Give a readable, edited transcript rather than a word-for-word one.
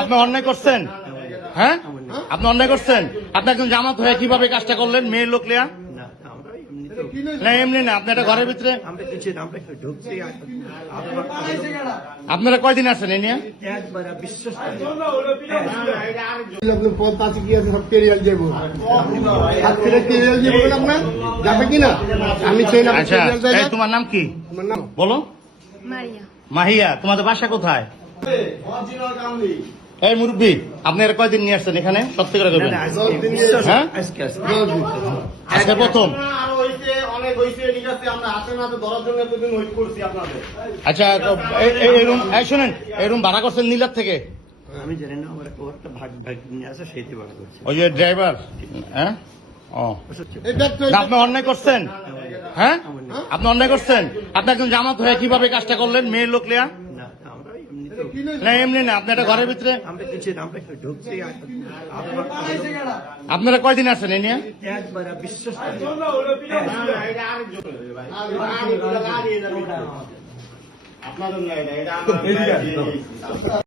আপনি অন্যায় করছেন, হ্যাঁ আপনি অন্যায় করছেন। আপনি একজন জামাত হয়ে কিভাবে কাজটা করলেন? মেয়ের লোক লিয়া না, এমনি না। আপনি একটা ঘরের ভিতরে আপনারা কয়দিন আছেন এ নিয়ে? আচ্ছা, এই তোমার নাম কি বলো? মাহিয়া। তোমাদের বাসা কোথায়? এই মুরব্বী, আপনারা কয়দিন নিয়ে আসছেন এখানে? সত্যি করে করবেন। হ্যাঁ, আজকে প্রথম। আচ্ছা, শোনেন, এই রুম ভাড়া করছেন নীলার থেকে? আমি জানি না, আমার একটা ভাগ নিয়ে আসে, সেইটি ভাড়া করছে ওই যে ড্রাইভার। হ্যাঁ, ও আপনি অন্যায় করছেন, হ্যাঁ আপনি অন্যায় করছেন। আপনি একজন জামাত হয়ে কিভাবে কাজটা করলেন? মেয়ের লোক লিয়া না, এমনি না। আপনি একটা ঘরের ভিতরে আপনারা কয়দিন আছেন এ নিয়ে? বিশ্বাস